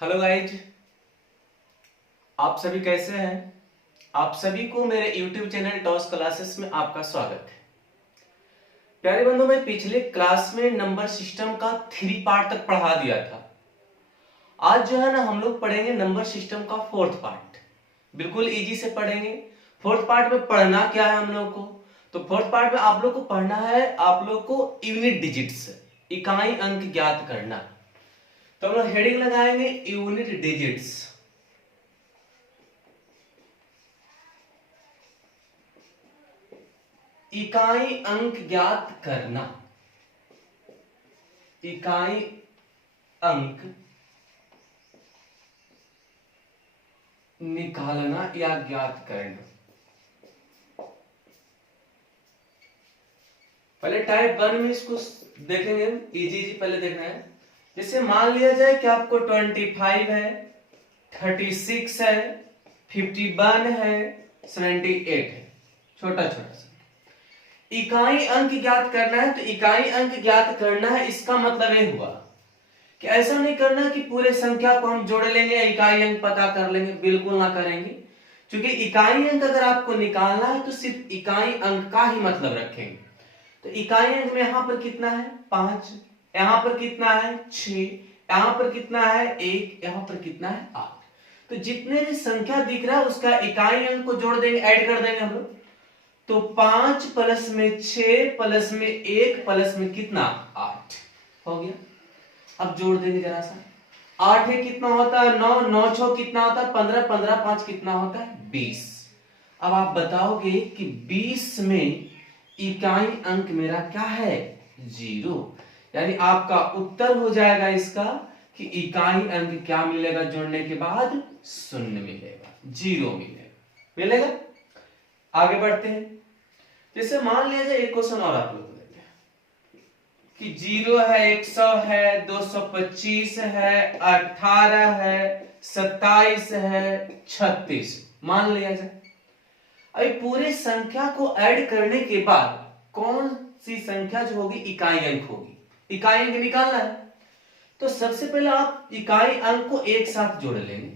Hello guys, आप सभी कैसे हैं। आप सभी को मेरे YouTube चैनल टॉस क्लासेस में आपका स्वागत है। प्यारे बंधु, मैं पिछले क्लास में नंबर सिस्टम का 3 पार्ट तक पढ़ा दिया था। आज जो है ना हम लोग पढ़ेंगे नंबर सिस्टम का 4th पार्ट। बिल्कुल इजी से पढ़ेंगे। 4th पार्ट में पढ़ना क्या है हम लोग को, तो 4th पार्ट में आप लोग को पढ़ना है आप लोग को यूनिट डिजिट्स, इकाई अंक ज्ञात करना। तो हम लोग हेडिंग लगाएंगे यूनिट डिजिट्स। इकाई अंक ज्ञात करना, इकाई अंक निकालना या ज्ञात करना। पहले टाइप 1 में इसको देखेंगे, इजी पहले देखना है। जैसे मान लिया जाए कि आपको 25 है, 36 है, 51 है, 78 है, छोटा छोटा सा। इकाई अंक ज्ञात करना है, तो इकाई अंक ज्ञात करना है इसका मतलब ये हुआ कि ऐसा नहीं करना कि पूरे संख्या को हम जोड़ लेंगे या इकाई अंक पता कर लेंगे, बिल्कुल ना करेंगे। क्योंकि इकाई अंक अगर आपको निकालना है तो सिर्फ इकाई अंक का ही मतलब रखेंगे। तो इकाई अंक में यहां पर कितना है 5, यहां पर कितना है 6, यहां पर कितना है 1, यहां पर कितना है 8। तो जितने भी संख्या दिख रहा है उसका इकाई अंक को जोड़ देंगे, ऐड कर देंगे हम लोग। तो 5 प्लस में 6 प्लस में 1 प्लस में कितना 8 हो गया। अब जोड़ देंगे जरा सा। 8 है कितना होता है 9, 9 6 कितना होता है 15, 15 5 कितना होता है 20। अब आप बताओगे कि 20 में इकाई अंक मेरा क्या है 0। यानी आपका उत्तर हो जाएगा इसका कि इकाई अंक क्या मिलेगा जोड़ने के बाद 0 मिलेगा, 0 मिलेगा। आगे बढ़ते हैं। जैसे मान लिया जाए एक क्वेश्चन और आप लोग लेंगे कि 0 है, 100 है, 225 है, 18 है, 27 है, 36 मान लिया जाए। अभी पूरे संख्या को ऐड करने के बाद कौन सी संख्या जो होगी इकाई अंक होगी, इकाई अंक निकालना है। तो सबसे पहले आप इकाई अंक को एक साथ जोड़ लेंगे,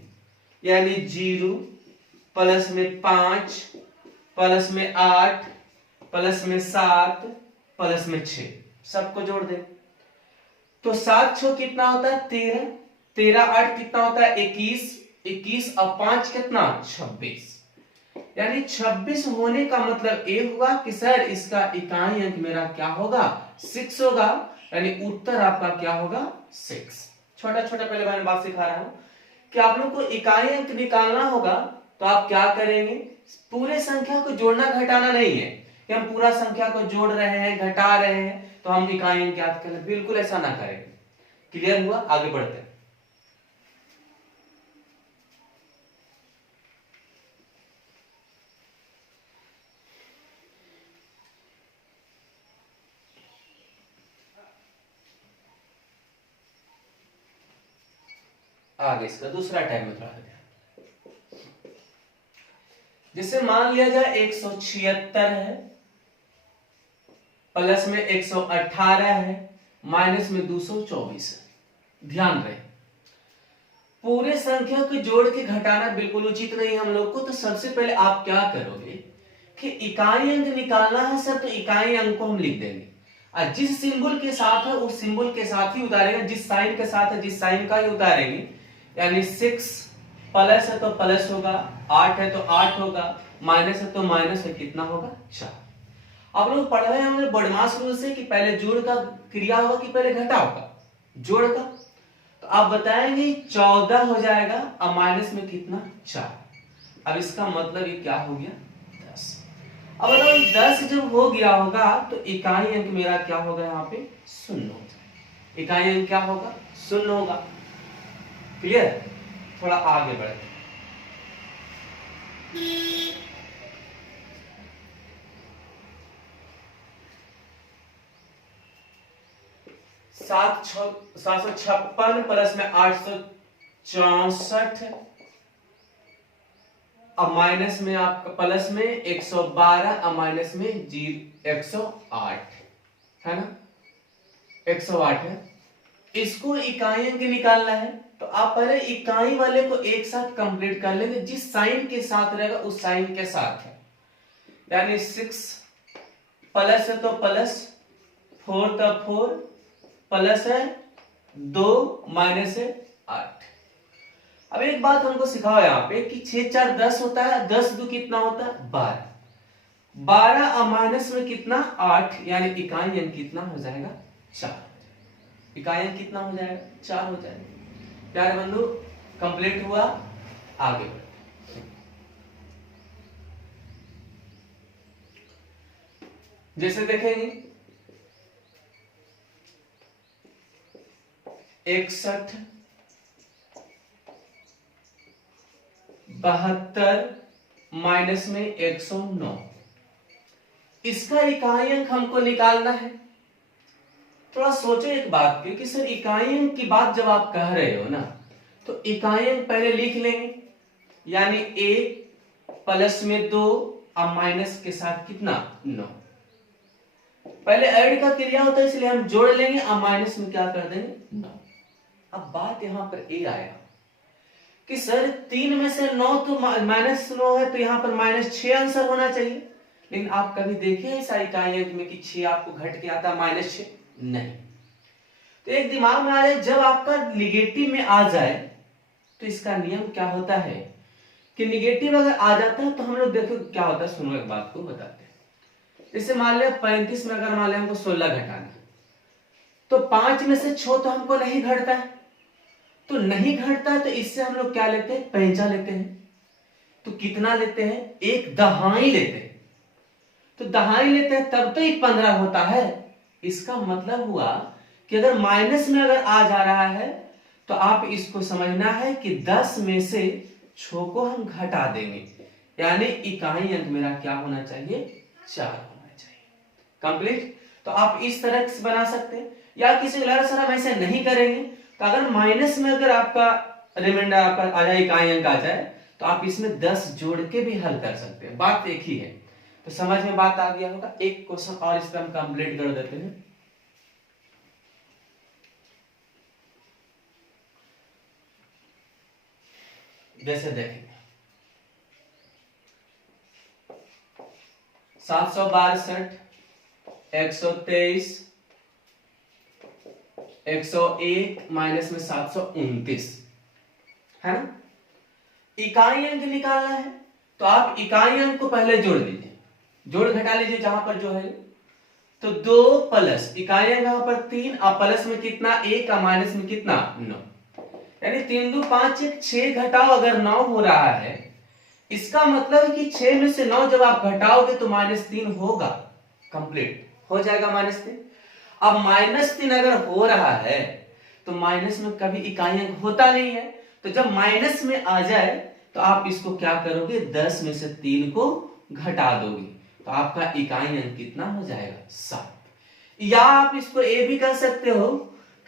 यानी 0 प्लस में 5 प्लस में 8 प्लस में 7 प्लस में 6, सबको जोड़ दें। तो 7 6 कितना होता है 13, 13 8 कितना होता है 21, 21 और 5 कितना 26। यानी 26 होने का मतलब ये हुआ कि सर इसका इकाई अंक मेरा क्या होगा 6 होगा। यानी उत्तर आपका क्या होगा 6। छोटा छोटा पहले मैं बात सिखा रहा हूं कि आप लोग को इकाई अंक निकालना होगा तो आप क्या करेंगे, पूरे संख्या को जोड़ना घटाना नहीं है कि हम पूरा संख्या को जोड़ रहे हैं घटा रहे हैं तो हम इकाई अंक ज्ञात करें, बिल्कुल ऐसा ना करेंगे। क्लियर हुआ, आगे बढ़ते हैं। आगे इसका दूसरा टाइम में थोड़ा जैसे मान लिया जाए 176 है, प्लस में 118 है, माइनस में 224 है। ध्यान रहे पूरे संख्या को जोड़ के घटाना बिल्कुल उचित नहीं हम लोग को। तो सबसे पहले आप क्या करोगे कि इकाई अंक निकालना है सर, तो इकाई अंक को हम लिख देंगे और जिस सिंबल के साथ है उस सिंबल के साथ ही उतारेंगे, जिस साइन के साथ है जिस साइन का ही उतारेंगे। यानी 6 प्लस है तो प्लस होगा, 8 है तो 8 होगा, माइनस है तो माइनस है, कितना होगा 4। आप लोग पढ़ रहे हैं हमने बॉडमास रूल से कि पहले जोड़ का क्रिया होगा कि पहले घटाव का, जोड़ का। तो आप बताएंगे 14 हो जाएगा और माइनस में कितना 4। अब इसका मतलब ये क्या हो गया 10। अब अगर 10 जब हो गया होगा तो इकाई अंक मेरा क्या होगा यहाँ पे 0 हो जाएगा, इकाई अंक क्या होगा 0 होगा। क्लियर, थोड़ा आगे बढ़े। 756 प्लस में 864 अब माइनस में आपका प्लस में 112 और माइनस में 108 है ना, 108 है। इसको इकाई अंक निकालना है, तो आप पहले इकाई वाले को एक साथ कंप्लीट कर लेंगे, जिस साइन के साथ रहेगा उस साइन के साथ है। यानी 6 प्लस है तो प्लस, 4 का 4 प्लस है 2 माइनस है 8। अब एक बात हमको सिखाओ यहाँ पे कि 6 4 10 होता है, 10 2 कितना होता है 12, 12 और माइनस में कितना 8, यानी इकाई अंक कितना हो जाएगा 4। इकाई अंक कितना हो जाएगा 4 हो जाएगा। प्यारे बंधु कंप्लीट हुआ, आगे बढ़ते। जैसे देखेंगे 61 72 माइनस में 109, इसका इकाई अंक हमको निकालना है। थोड़ा सोचो एक बात की कि सर इकाई अंक की बात जब आप कह रहे हो ना, तो इकाई अंक पहले लिख लेंगे, यानी 1 प्लस में 2 और माइनस के साथ कितना 9। पहले ऐड का क्रिया होता है इसलिए हम जोड़ लेंगे और माइनस में क्या कर देंगे 9। अब बात यहां पर ये आया कि सर 3 में से 9 तो माइनस 9 है, तो यहां पर -6 आंसर होना चाहिए। लेकिन आप कभी देखिए ऐसा इकाई अंक में कि 6 आपको घट के आता -6 नहीं। तो एक दिमाग में आ जाए, जब आपका निगेटिव में आ जाए तो इसका नियम क्या होता है कि निगेटिव अगर आ जाता है तो हम लोग देखो क्या होता है, सुनो एक बात को बताते हैं। जैसे मान लिया 35 में अगर मान लिया हमको 16 घटाना, तो 5 में से 6 तो हमको नहीं घटता है, तो नहीं घटता है तो इससे हम लोग क्या लेते हैं, पैंचा लेते हैं। तो कितना लेते हैं, एक दहाई लेते हैं। तो दहाई लेते हैं तब तो ये 15 होता है। इसका मतलब हुआ कि अगर माइनस में अगर आ जा रहा है तो आप इसको समझना है कि 10 में से 6 को हम घटा देंगे, यानी इकाई अंक मेरा क्या होना चाहिए 4 होना चाहिए। कंप्लीट। तो आप इस तरह से बना सकते हैं, या किसी सर हम ऐसे नहीं करेंगे तो अगर माइनस में अगर आपका रिमाइंडर आपका आ जाए, इकाई अंक आ जाए, तो आप इसमें 10 जोड़ के भी हल कर सकते हैं। बात एक ही है। तो समझ में बात आ गया होगा। एक क्वेश्चन और इस पर हम कंप्लीट कर देते हैं। जैसे देखेंगे 762 123 101 माइनस में 729 है ना। इकाई अंक निकालना है तो आप इकाई अंक को पहले जोड़ लीजिए, जोड़ घटा लीजिए जहां पर जो है। तो 2 प्लस इकाई अंक यहां पर 3 और प्लस में कितना 1 और माइनस में कितना 9, यानी 3 2 5 1 6 घटाओ अगर 9 हो रहा है, इसका मतलब है कि 6 में से 9 जब आप घटाओगे तो -3 होगा। कंप्लीट हो जाएगा -3। अब -3 अगर हो रहा है तो माइनस में कभी इकाई अंक होता नहीं है, तो जब माइनस में आ जाए तो आप इसको क्या करोगे, 10 में से 3 को घटा दोगे, तो आपका इकाई अंक कितना हो जाएगा 7। या आप इसको ए भी कर सकते हो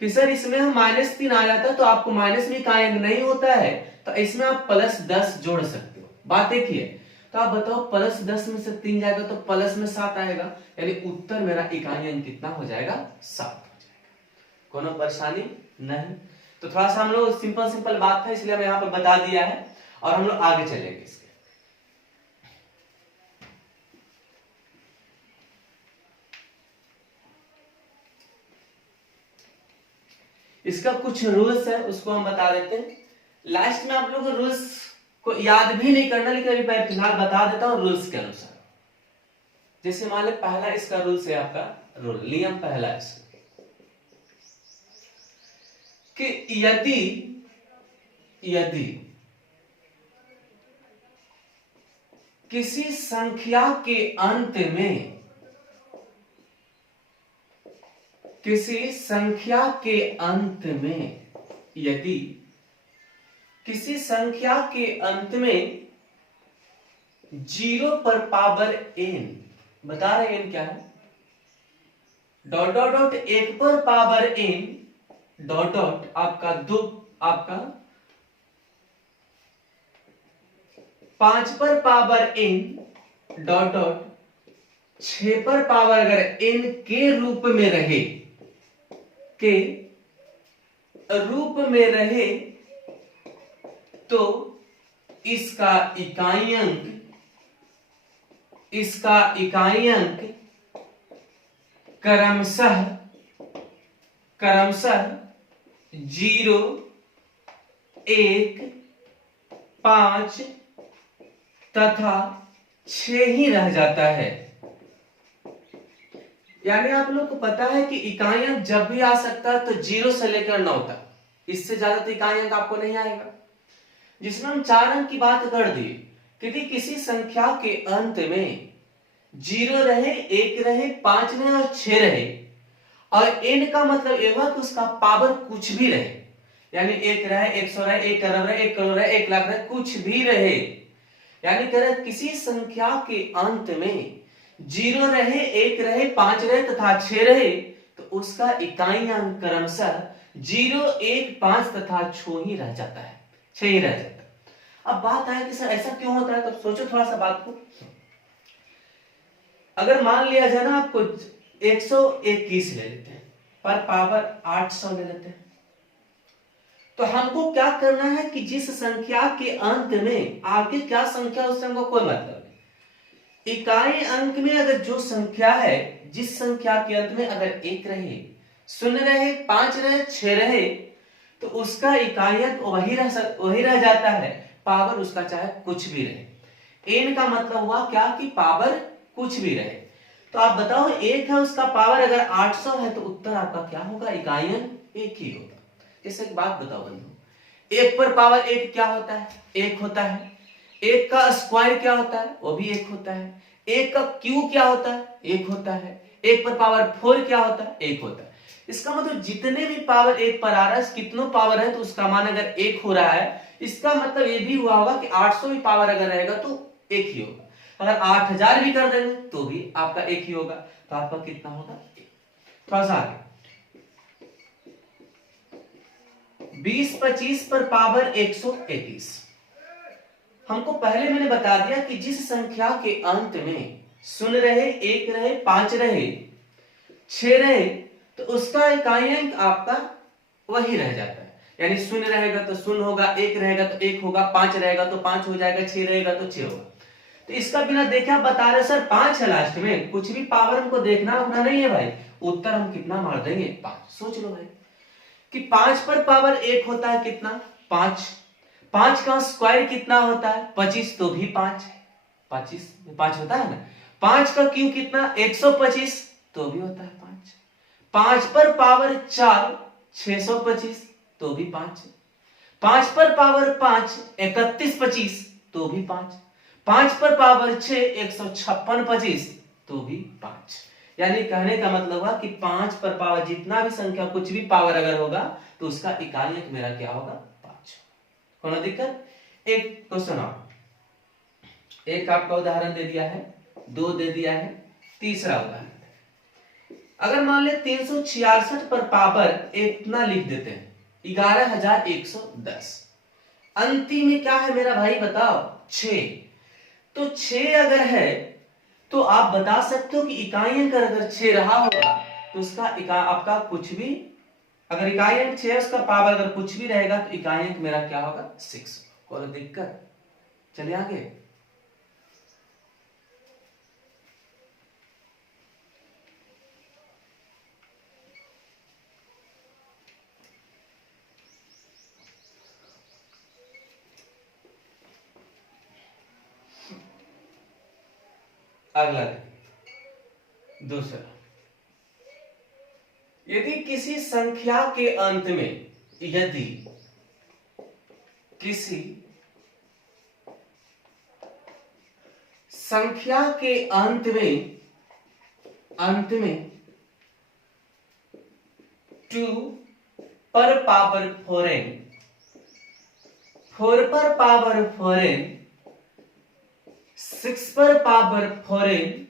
कि सर इसमें हम -3 आ जाता है तो आपको माइनस में इकाई अंक नहीं होता है, तो इसमें आप +10 जोड़ सकते हो। बात एक ही है। तो आप बताओ +10 में से 3 जाएगा तो प्लस में 7 आएगा, यानी उत्तर मेरा इकाई अंक कितना हो जाएगा 7 हो जाएगा। कोनो परेशानी नहीं। तो थोड़ा सा हम लोग सिंपल बात था इसलिए हम यहाँ पर बता दिया है, और हम लोग आगे चलेंगे इसके। इसका कुछ रूल्स है उसको हम बता देते हैं। लास्ट में आप लोग रूल्स को याद भी नहीं करना, लेकिन अभी मैं फिलहाल बता देता हूं रूल्स के अनुसार। जैसे मान लो पहला इसका रूल्स है, आपका रूल नियम पहला इसका कि यदि किसी संख्या के अंत में यदि किसी संख्या के अंत में 0 पर पावर n, बता रहे n क्या है, डॉट डॉट डॉट 1 पर पावर n डॉट डॉट आपका 2 आपका 5 पर पावर n डॉट डॉट 6 पर पावर अगर n के रूप में रहे, के रूप में रहे तो इसका इकाई अंक क्रमशः 0, 1, 5 तथा 6 ही रह जाता है। यानी आप लोग को पता है कि इकाई अंक जब भी आ सकता है तो 0 से लेकर 9 तक, इससे ज्यादा तो इकाई अंक आपको नहीं आएगा। जिसमें हम 4 अंक की बात कर दी कि किसी संख्या के अंत में 0 रहे, 1 रहे, 5 रहे और 6 रहे, और n का मतलब यह हुआ कि उसका पावर कुछ भी रहे, यानी 1 रहे, 100 रहे, 1 अरब रहे, 1 करोड़ रहे, 1 लाख रहे, कुछ भी रहे। यानी कह रहे किसी संख्या के अंत में 0 रहे, 1 रहे, 5 रहे तथा 6 रहे तो उसका इकाई अंक क्रमशः 0, 1, 5 तथा 6 ही रह जाता है, 6 ही रह जाता है। अब बात है कि सर ऐसा क्यों होता है, तो सोचो थोड़ा सा बात को। अगर मान लिया जाए ना आपको 121 ले लेते हैं, पर पावर 800 ले लेते हैं, तो हमको क्या करना है कि जिस संख्या के अंत में आगे क्या संख्या उससे हमको कोई मतलब नहीं। इकाई अंक में अगर जो संख्या है, जिस संख्या के अंत में अगर 1 रहे, 0 रहे, 5 रहे, 6 रहे तो उसका इकाई अंक वही रह जाता है, पावर उसका चाहे कुछ भी रहे। n का मतलब हुआ क्या कि पावर कुछ भी रहे। तो आप बताओ 1 है, उसका पावर अगर 800 है तो उत्तर आपका क्या होगा, इकाई अंक 1 ही होगा। इसे एक बात बताओ बंधु, 1 पर पावर 1 क्या होता है, 1 होता है। 1 का स्क्वायर क्या होता है, वो भी 1 होता है। 1 का क्यूब क्या होता है, 1 होता है। 1 पर पावर 4 क्या होता है, 1 होता है। इसका मतलब जितने भी पावर 1 पर आ रहा है, कितनों पावर है तो उसका मान अगर 1 हो रहा है, इसका मतलब ये भी हुआ होगा कि 800 भी पावर अगर रहेगा तो 1 ही होगा। अगर 8000 भी कर देंगे तो भी आपका 1 ही होगा, तो आपका कितना होगा, 1। थोड़ा सा आगे 20, 25 पर पावर 121। हमको पहले मैंने बता दिया कि जिस संख्या के अंत में 0 रहे, 1 रहे, 5 रहे, 6 रहे तो उसका इकाई अंक आपका वही रह जाता है। यानी 0 रहेगा तो 0 होगा, 1 रहेगा तो 1 होगा, 5 रहेगा तो 5 हो जाएगा, 6 रहेगा तो 6 होगा। तो इसका बिना देखे आप बता रहे सर 5 है लास्ट में, कुछ भी पावर हमको देखना उतना नहीं है भाई, उत्तर हम कितना मार देंगे, 5। सोच लो भाई कि 5 पर पावर 1 होता है कितना, 5। 5 का स्क्वायर कितना होता है, 25, तो भी 5, 5 होता है ना। 5 का क्यूब कितना, 125, तो भी होता है 5। 5 पर पावर 4, 625, तो भी 5। 5 पर पावर 5, 31, 25, तो भी 5। 5 पर पावर 6, 156, 25, तो भी 5। यानी कहने का मतलब हुआ कि 5 पर पावर जितना भी संख्या कुछ भी पावर अगर होगा तो उसका इकाई अंक मेरा क्या होगा, 5। कोई दिक्कत। एक क्वेश्चन और, एक आपका उदाहरण दे दिया है, 2 दे दिया है, तीसरा उदाहरण अगर मान ले 366 पर पावर इतना लिख देते हैं 11110, अंतिम में क्या है मेरा भाई बताओ, 6। तो 6 अगर है तो आप बता सकते हो कि इकाई अंक अगर 6 रहा होगा तो उसका आपका कुछ भी, अगर इकाई अंक 6 है उसका पावर अगर कुछ भी रहेगा तो इकाई अंक मेरा क्या होगा, 6। कोई दिक्कत। चलिए आगे। अगला दूसरा, यदि किसी संख्या के अंत में, यदि किसी संख्या के अंत में 2 पर पावर 4n, 4 पर पावर 4n, 6 पर पावर 4n,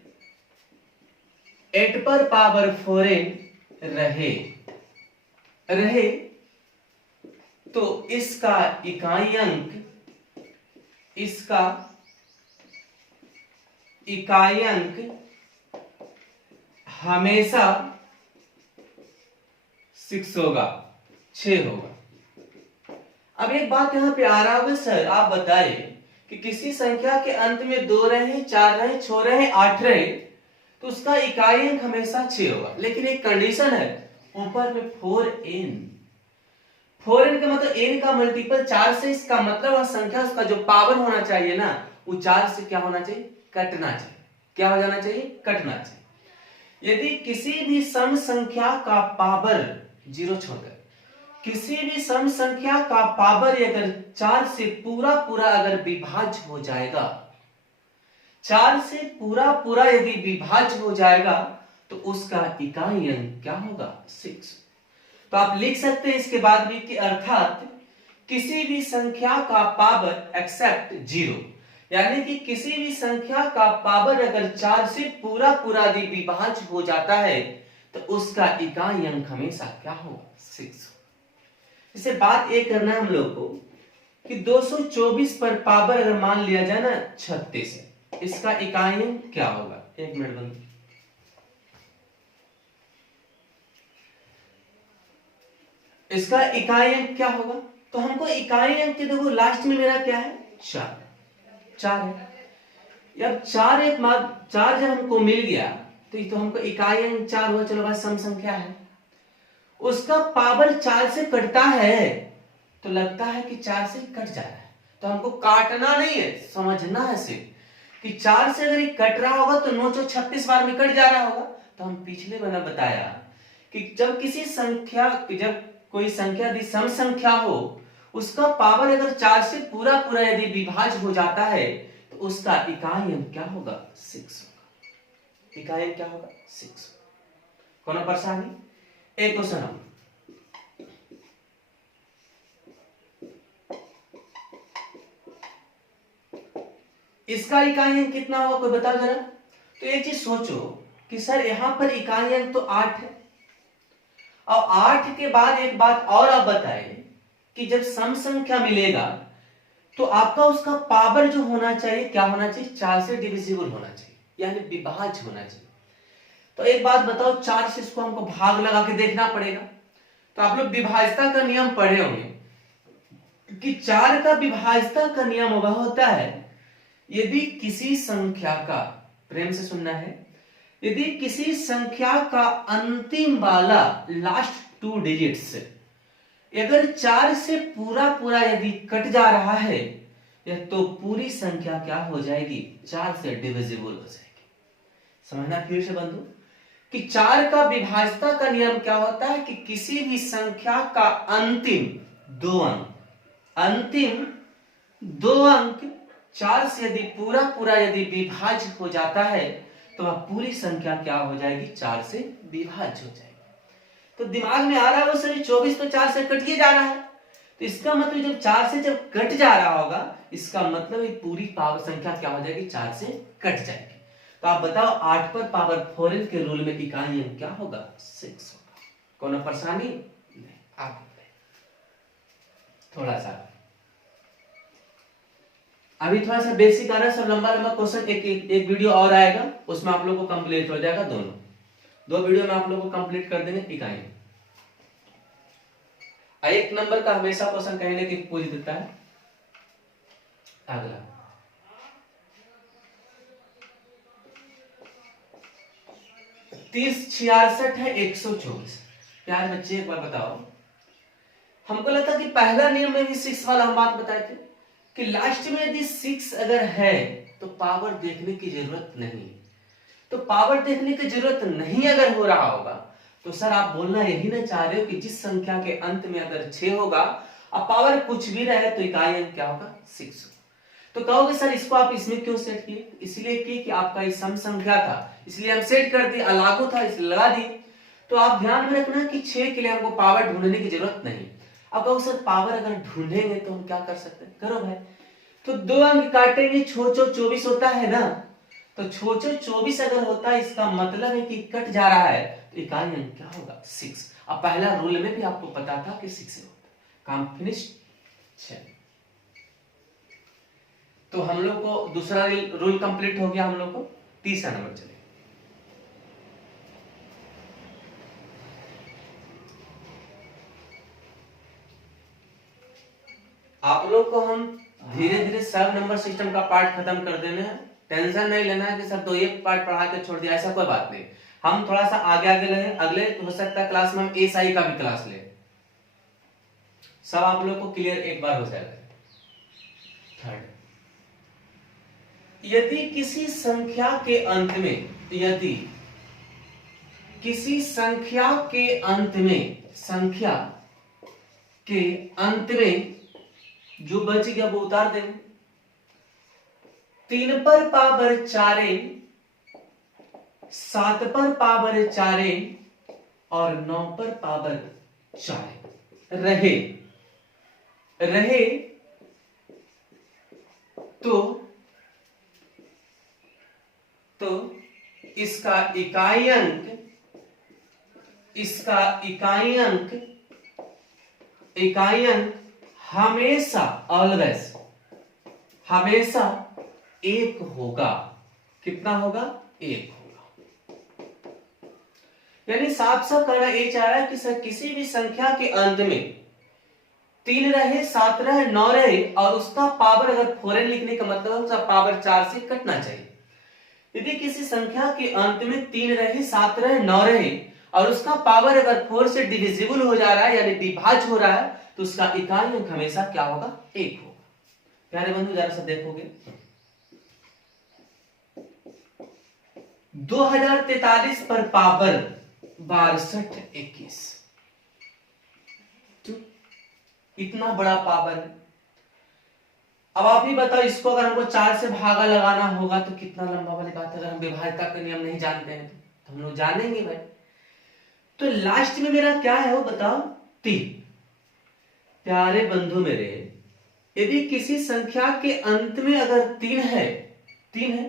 8 पर पावर 4n रहे तो इसका इकाई अंक हमेशा 6 होगा। 6 होगा। अब एक बात यहाँ पे आ रहा होगा, सर आप बताइए कि किसी संख्या के अंत में 2 रहे, 4 रहे, 6 रहे, 8 रहे, तो उसका इकाई अंक हमेशा 6 होगा। लेकिन एक कंडीशन है ऊपर में 4n। 4n का मतलब n का मल्टीपल 4 से, इसका मतलब वह संख्या, उसका जो पावर होना चाहिए ना, वो 4 से क्या होना चाहिए, कटना चाहिए। क्या हो जाना चाहिए, कटना चाहिए। यदि किसी भी सम संख्या का पावर 0 छोड़कर किसी भी सम संख्या का पावर अगर 4 से पूरा अगर विभाज्य हो जाएगा, 4 से पूरा यदि विभाज्य हो जाएगा, तो उसका इकाई अंक क्या होगा, 6। तो आप लिख सकते हैं इसके बाद भी कि अर्थात किसी भी संख्या का पावर एक्सेप्ट 0, यानी कि किसी भी संख्या का पावर अगर 4 से पूरा यदि विभाज्य हो जाता है, तो उसका इकाई अंक हमेशा क्या होगा, 6। इसे बात ये करना है हम लोग को कि 224 पर पावर अगर मान लिया जाए ना 36 है, इसका इकाई अंक क्या होगा। एक मिनट बंद। इसका इकाई अंक क्या होगा, तो हमको इकाई अंक के देखो लास्ट में मेरा क्या है, 4 है। अब 4 जब हमको मिल गया, तो हमको इकाई अंक 4 हुआ। चलो भाई सम संख्या है, उसका पावर 4 से कटता है, तो लगता है कि 4 से कट जा रहा है, तो हमको काटना नहीं है, समझना है सिर्फ कि 4 से अगर ये कट रहा होगा तो 9 से 36 बार में कट जा रहा होगा। तो हम पिछले बार बताया कि जब कोई संख्या यदि सम संख्या हो, उसका पावर अगर 4 से पूरा यदि विभाज्य हो जाता है, तो उसका इकाई अंक क्या होगा, 6 होगा। इकाई अंक क्या होगा, 6। कोनो परेशानी। एक क्वेश्चन हम इसका इकाई अंक कितना होगा, कोई बताओ जरा। तो एक चीज सोचो कि सर यहां पर इकाई अंक तो 8 है, और 8 के बाद एक बात और आप बताएं कि जब सम संख्या मिलेगा तो आपका उसका पावर जो होना चाहिए क्या होना चाहिए, 4 से डिविजिबल होना चाहिए, यानी विभाज्य होना चाहिए। तो एक बात बताओ, 4 से इसको हमको भाग लगा के देखना पड़ेगा। तो आप लोग विभाज्यता का नियम पढ़े होंगे कि 4 का विभाज्यता का नियम वह होता है यदि किसी संख्या का, प्रेम से सुनना है, यदि किसी संख्या का अंतिम वाला लास्ट 2 डिजिट्स अगर 4 से पूरा यदि कट जा रहा है, तो पूरी संख्या क्या हो जाएगी, 4 से डिविजिबल हो जाएगी। समझना फिर से बंधु कि 4 का विभाज्यता का नियम क्या होता है कि किसी भी संख्या का अंतिम 2 अंक 4 से यदि पूरा यदि विभाज्य हो जाता है, तो वह पूरी संख्या क्या हो जाएगी, 4 से विभाज्य हो जाएगी। तो दिमाग में आ रहा है वो सर 24 तो 4 से कटिए जा रहा है, तो इसका मतलब जब 4 से जब कट जा रहा होगा, इसका मतलब ये पूरी पावर संख्या क्या हो जाएगी, 4 से कट जाएगी। तो आप बताओ 8 पर पावर 4n के रूल में इकाई अंक क्या होगा, 6 होगा। कोनो परेशानी नहीं। आप थोड़ा सा अभी थोड़ा सा बेसिक आ रहा है, सब लंबा क्वेश्चन एक वीडियो और आएगा, उसमें आप लोगों को कंप्लीट हो जाएगा। 2 वीडियो में आप लोगों को कंप्लीट कर देंगे इकाई। एक नंबर का हमेशा क्वेश्चन कहीं ना कहीं पूछ देता है। अगला 30 66 है 124। प्यार बच्चे एक बार बताओ, हमको लगता कि पहला नियम में भी 6 वाला हम बात बताए थे कि लास्ट में यदि 6 अगर है तो पावर देखने की जरूरत नहीं। तो पावर देखने की जरूरत नहीं अगर हो रहा होगा, तो सर आप बोलना यही ना चाह रहे हो कि जिस संख्या के अंत में अगर 6 होगा और पावर कुछ भी रहे तो इकाई अंक क्या होगा, 6 होगा। तो कहोगे सर इसको आप इसमें क्यों सेट किए, इसलिए किए कि आपका ये सम संख्या था, इसलिए हम सेट कर दिए, लागू था इसलिए लगा दी। तो आप ध्यान में रखना कि 6 के लिए हमको पावर ढूंढने की जरूरत नहीं। अब कहो सर पावर अगर ढूंढेंगे तो हम क्या कर सकते हैं, करो भाई। तो 2 अंक काटेंगे, 6 24 होता है ना, तो 6 24 अगर होता है, इसका मतलब है कि कट जा रहा है, तो इकाई अंक क्या होगा, 6। अब पहला रूल में भी आपको पता था कि 6 होता। काम फिनिश। तो हम लोग को दूसरा रूल कंप्लीट हो गया, हम लोग को तीसरा नंबर चले। आप लोग को हम धीरे धीरे सब नंबर सिस्टम का पार्ट खत्म कर देना है। टेंशन नहीं लेना है कि सर 2 एक पार्ट पढ़ा के छोड़ दिया, ऐसा कोई बात नहीं। हम थोड़ा सा आगे आगे लगे, अगले हो सकता है क्लास में हम एसआई का भी क्लास ले, सब आप लोग को क्लियर एक बार हो जाएगा। थर्ड, यदि किसी संख्या के अंत में, यदि किसी संख्या के अंत में, संख्या के अंत में जो बच गया वो उतार देंगे। 3 पर पावर 4, 7 पर पावर 4 और 9 पर पावर 4 रहे तो इसका इकाई अंक हमेशा, ऑलवेज, हमेशा 1 होगा। कितना होगा? 1 होगा। यानी साफ साफ कहना ये चाह रहा है कि सर किसी भी संख्या के अंत में 3 रहे, 7 रहे, 9 रहे और उसका पावर अगर फॉरेन लिखने का मतलब उसका पावर 4 से कटना चाहिए। यदि किसी संख्या के अंत में 3 रहे, 7 रहे, 9 रहे और उसका पावर अगर 4 से डिविजिबल हो जा रहा है यानी विभाज्य हो रहा है तो उसका इकाई अंक हमेशा क्या होगा? 1 होगा। प्यारे बंधु जरा सा देखोगे 2043 पर पावर 62 21, इतना बड़ा पावर है। अब आप ही बताओ, इसको अगर हमको 4 से भागा लगाना होगा तो कितना लंबा वाली बात है। अगर हम विभाज्यता का नियम नहीं जानते हैं तो हम लोग जानेंगे भाई। तो लास्ट में मेरा क्या है वो बताओ? 3। प्यारे बंधु मेरे, यदि किसी संख्या के अंत में अगर 3 है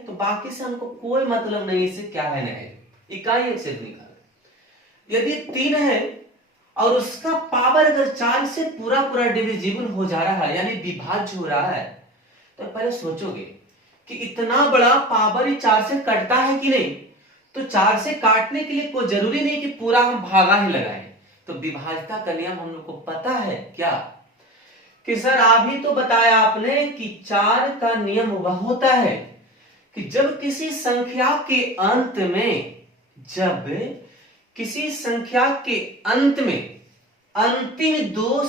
तो बाकी से हमको कोई मतलब नहीं, इसे क्या है नहीं, इकाई अंक से निकाल। यदि 3 है और उसका पावर अगर 4 से पूरा डिविजिबल हो जा रहा है यानी विभाज्य हो रहा है तो पहले सोचोगे कि इतना बड़ा पावर 4 से कटता है कि नहीं। तो 4 से काटने के लिए कोई जरूरी नहीं कि पूरा हम भागा ही लगाएं। तो विभाज्यता का नियम हम लोग को पता है क्या कि सर अभी तो बताया आपने कि 4 का नियम वह होता है कि जब किसी संख्या के अंत में, जब किसी संख्या के अंत में अंतिम दो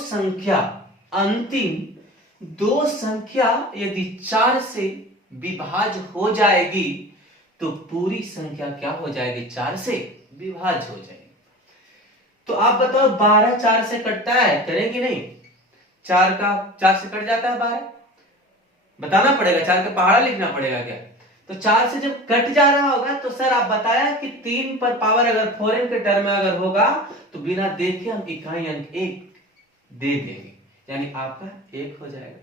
संख्या यदि 4 से विभाज्य हो जाएगी तो पूरी संख्या क्या हो जाएगी? 4 से विभाज्य हो जाएगी। तो आप बताओ 12 4 से कटता है, करेंगे नहीं? 4 से कट जाता है 12, बताना पड़ेगा, 4 का पहाड़ा लिखना पड़ेगा क्या? तो 4 से जब कट जा रहा होगा तो सर आप बताया कि 3 पर पावर अगर फॉरेन के टर्म में अगर होगा तो बिना देखे हम इकाई अंक 1 दे देंगे यानी आपका 1 हो जाएगा।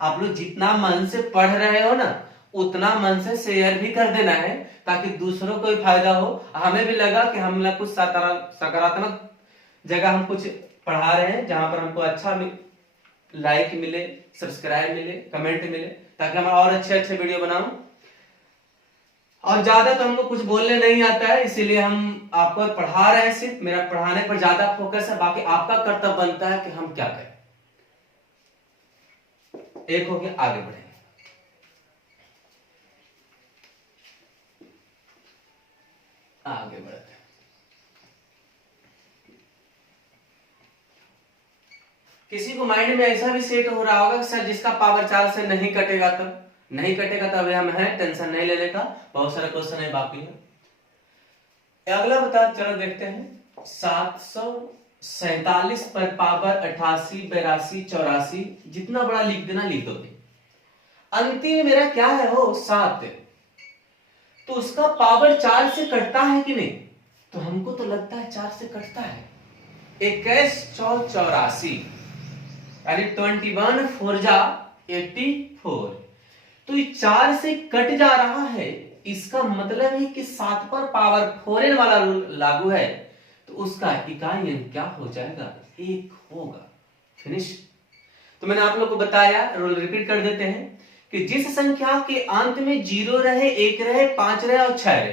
आप लोग जितना मन से पढ़ रहे हो ना उतना मन से शेयर भी कर देना है ताकि दूसरों को भी फायदा हो। हमें भी लगा कि हम लोग कुछ सकारात्मक जगह हम कुछ पढ़ा रहे हैं जहां पर हमको अच्छा लाइक मिले, सब्सक्राइब मिले, कमेंट मिले, ताकि हम और अच्छे वीडियो बनाऊं। और ज्यादा तो हमको कुछ बोलने नहीं आता है इसीलिए हम आपको पढ़ा रहे हैं, सिर्फ मेरा पढ़ाने पर ज्यादा फोकस है, बाकी आपका कर्तव्य बनता है कि हम क्या करें। 1 हो गया, आगे बढ़ेंगे। आगे बढ़ते हैं। किसी को माइंड में ऐसा भी सेट हो रहा होगा कि सर जिसका पावर 4 से नहीं कटेगा तो अभी हम हैं, टेंशन नहीं लेने का, बहुत सारे क्वेश्चन है बाकी है। अगला बता, चलो देखते हैं। 747 पर पावर 88 82 84, जितना बड़ा लिख देना लिख दोगे। अंतिम मेरा क्या है वो 7, तो उसका पावर 4 से कटता है कि नहीं? तो हमको तो लगता है 4 से कटता है। 21 4 84 यानी 21 4 जा 84, तो ये 4 से कट जा रहा है। इसका मतलब है कि 7 पर पावर फॉरेन वाला रूल लागू है तो उसका इकाई अंक क्या हो जाएगा? 1 होगा। फिनिश। तो मैंने आप लोग को बताया, रूल रिपीट कर देते हैं कि जिस संख्या के अंत में 0 रहे, 1 रहे, 5 रहे और 6 रहे,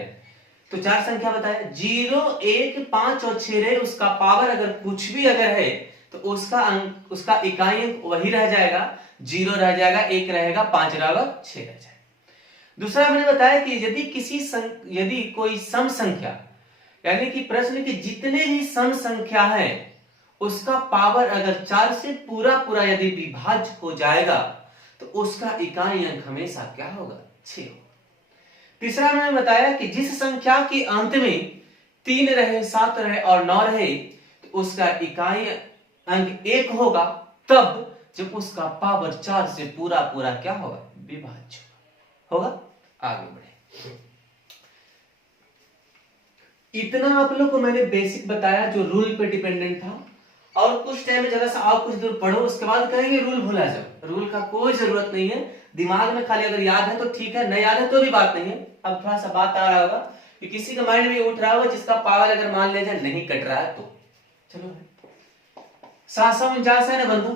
तो 4 संख्या बताया 0 1 5 और 6 रहे, उसका पावर अगर कुछ भी अगर है तो उसका अंक, उसका इकाई अंक वही रह जाएगा, 0 रह जाएगा, 1 रहेगा, 5 रहेगा, 6 रह जाएगा। दूसरा मैंने बताया कि यदि कोई सम संख्या, यानी कि प्रश्न की जितने भी सम संख्या है उसका पावर अगर 4 से पूरा पूरा यदि विभाज्य हो जाएगा तो उसका इकाई अंक हमेशा क्या होगा, 6 होगा। तीसरा मैंने बताया कि जिस संख्या के अंत में 3 रहे, 7 रहे और 9 रहे तो उसका इकाई अंक 1 होगा, तब जब उसका पावर 4 से पूरा पूरा क्या होगा, विभाज्य होगा। आगे बढ़े, इतना आप लोग को मैंने बेसिक बताया जो रूल पे डिपेंडेंट था। और कुछ टाइम में जरा सा और कुछ दूर पढ़ो, उसके बाद कहेंगे रूल भूला जाओ। रूल का कोई जरूरत नहीं है, दिमाग में खाली अगर याद है तो ठीक है, नहीं याद है तो भी बात नहीं है। अब थोड़ा सा बात आ रहा होगा कि किसी का माइंड में उठ रहा होगा जिसका पावर अगर मान लिया जाए नहीं कट रहा है तो चलो 749 है ना बंधु,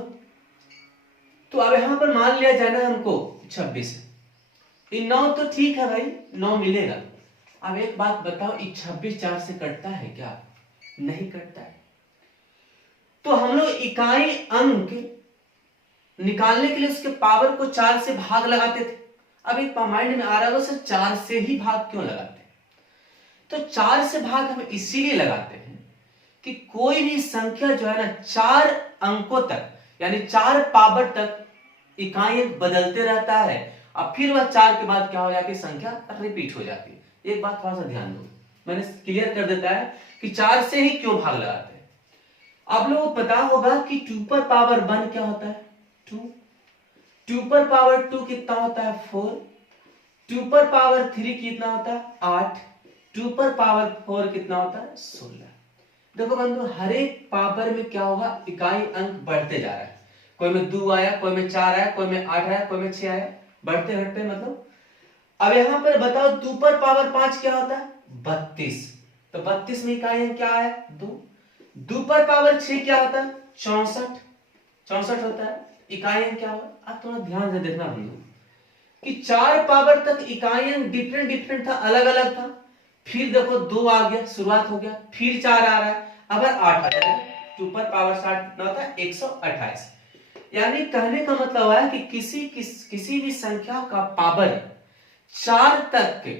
तो अब यहां पर मान लिया जाए ना हमको 26 है, 9 तो ठीक है भाई, 9 मिलेगा। अब एक बात बताओ, 26 4 से कटता है क्या, नहीं कटता है। तो हम लोग इकाई अंक निकालने के लिए उसके पावर को 4 से भाग लगाते थे। अब एक माइंड में आ रहा है सर 4 से ही भाग क्यों लगाते हैं, तो 4 से भाग हम इसीलिए लगाते हैं कि कोई भी संख्या जो है ना 4 अंकों तक, यानी 4 पावर तक इकाई अंक बदलते रहता है और फिर वह 4 के बाद क्या हो जाती है, संख्या रिपीट हो जाती है। एक बात थोड़ा सा ध्यान दो, मैंने क्लियर कर देता है कि 4 से ही क्यों भाग लगाते हैं। आप लोगों को पता होगा कि 2 पर पावर 1 क्या होता है, 2, 2 पर पावर 2 कितना होता है, 4, 2 पर पावर 3 कितना होता है, 8, 2 पर पावर 4 कितना होता है, 16। देखो बंधु, हर एक पावर में क्या होगा, इकाई अंक बढ़ते जा रहा है। कोई में 2 आया, कोई में 4 आया, कोई में 8 आया, कोई में 6 आया, बढ़ते घटते मतलब। अब यहां पर बताओ 2 पर पावर 5 क्या होता है, 32, तो 32 में इकाई अंक क्या आया, 2। 2 पर पावर 6 क्या होता है, 64, 64 होता है, इकाई अंक क्या होगा। आप थोड़ा ध्यान से देखना बंधु कि 4 पावर तक इकाई अंक डिफरेंट डिफरेंट था, अलग अलग था। फिर देखो 2 आ गया, शुरुआत हो गया, फिर 4 आ रहा है, अब 8 आता है, 2 पर पावर 60 कितना होता है, 128। यानी कहने का मतलब है कि किसी भी संख्या का पावर 4 तक के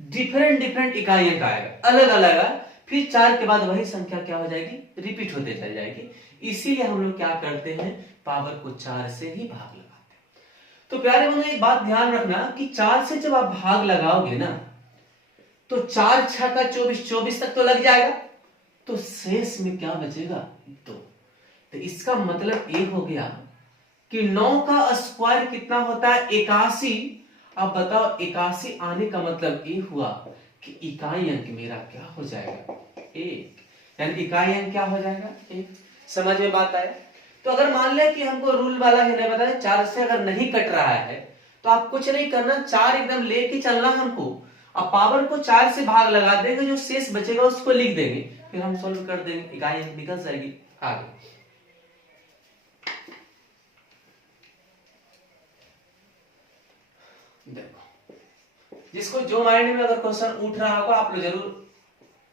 डिफरेंट डिफरेंट इकाई अंक आएगा, अलग अलग है, फिर 4 के बाद वही संख्या क्या हो जाएगी, रिपीट होते चल जाएगी। इसीलिए हम लोग क्या करते हैं, पावर को 4 से ही भाग लगाते हैं। तो प्यारे बंधु एक बात ध्यान रखना कि 4 से जब आप भाग लगाओगे ना तो 4 6 का 24, 24 तक तो लग जाएगा, तो शेष में क्या बचेगा, 2। तो इसका मतलब ये हो गया कि 9 का स्क्वायर कितना होता है, 81। अब बताओ 81 आने का मतलब ये हुआ कि इकाई अंक मेरा क्या हो जाएगा, 1, यानी इकाई अंक क्या हो जाएगा, 1। समझ में बात आया। तो अगर मान ले कि हमको रूल वाला है नहीं बताया, 4 से अगर नहीं कट रहा है तो आप कुछ नहीं करना, 4 एकदम लेके चलना हमको, अब पावर को 4 से भाग लगा देंगे, जो शेष बचेगा उसको लिख देंगे, फिर हम सोल्व कर देंगे, इकाई अंक निकल जाएगी। आगे देखो, जिसको जो माइंड में अगर क्वेश्चन उठ रहा होगा आप लोग जरूर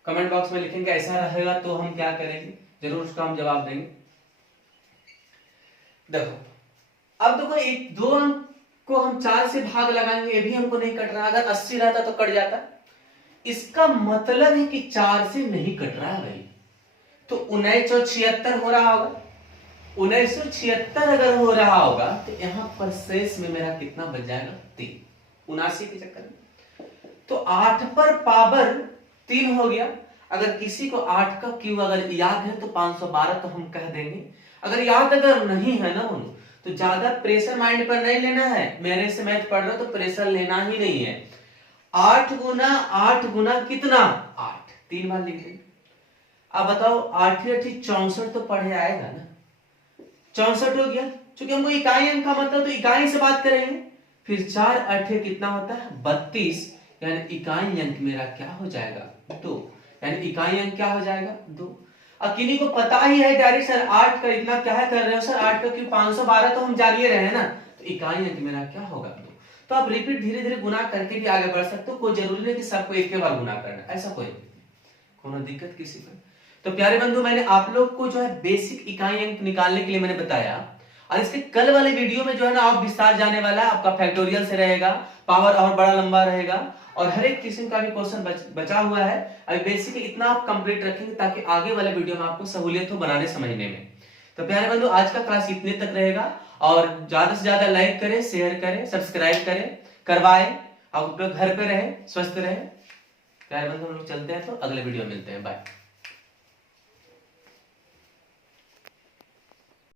कमेंट बॉक्स में लिखेंगे, ऐसा रहेगा तो हम क्या करेंगे, जरूर उसका हम जवाब देंगे। देखो अब देखो, 2 अंक को हम 4 से भाग लगाएंगे, ये भी हमको नहीं कट रहा, अगर 80 रहता तो कट जाता। इसका मतलब है कि 4 से नहीं कट रहा है भाई, तो 1976 हो रहा होगा। 1976 अगर हो रहा होगा तो यहां पर शेष में मेरा कितना बच जाएगा, 3, 79 के चक्कर में। तो 8 पर पावर 3 हो गया। अगर किसी को 8 का क्यूब अगर याद है तो 512 तो हम कह देंगे। अगर याद अगर नहीं है ना तो ज्यादा प्रेशर माइंड पर नहीं लेना है, मेरे से मैथ पढ़ रहे हो तो प्रेशर लेना ही नहीं है। 8 गुना 8 गुना कितना, 8, 3 बार लिख देंगे। अब बताओ 8 64 तो पढ़े आएगा ना, 64 हो गया। चूंकि हमको इकाई अंक का मतलब तो इकाई से बात करेंगे। फिर 4 8 कितना होता है, 32, यानी इकाई अंक मेरा क्या हो जाएगा, 2, यानी इकाई अंक क्या हो जाएगा, 2। अब किन्हीं को पता ही है डायरेक्ट सर 8 का इतना क्या कर रहे हो सर, 8 का क्यों 512 तो हम जान ही रहे हैं ना, तो इकाई अंक मेरा क्या होगा, 2। तो आप रिपीट धीरे धीरे गुना करके भी आगे बढ़ सकते हो, कोई जरूरी नहीं कि सबको एक के बार गुना करना, ऐसा कोई कोनो दिक्कत किसी को। तो प्यारे बंधु, मैंने आप लोग को जो है बेसिक इकाई अंक निकालने के लिए मैंने बताया, और इसके कल वाले वीडियो में जो है ना आप विस्तार जाने वाला है, आपका फैक्टोरियल से रहेगा, पावर और बड़ा लंबा रहेगा, और हर एक किस्म का भी क्वेश्चन बचा हुआ है। अभी बेसिक इतना आप कंप्लीट रखेंगे ताकि आगे वाले वीडियो में आपको सहूलियत हो बनाने समझने में। तो प्यारे बंधु, आज का क्लास इतने तक रहेगा, और ज्यादा से ज्यादा लाइक करें, शेयर करें, सब्सक्राइब करें, करवाएं। आप लोग घर पे रहें, स्वस्थ रहें। प्यारे बंधु, हम लोग चलते हैं, तो अगले वीडियो मिलते हैं। बाय।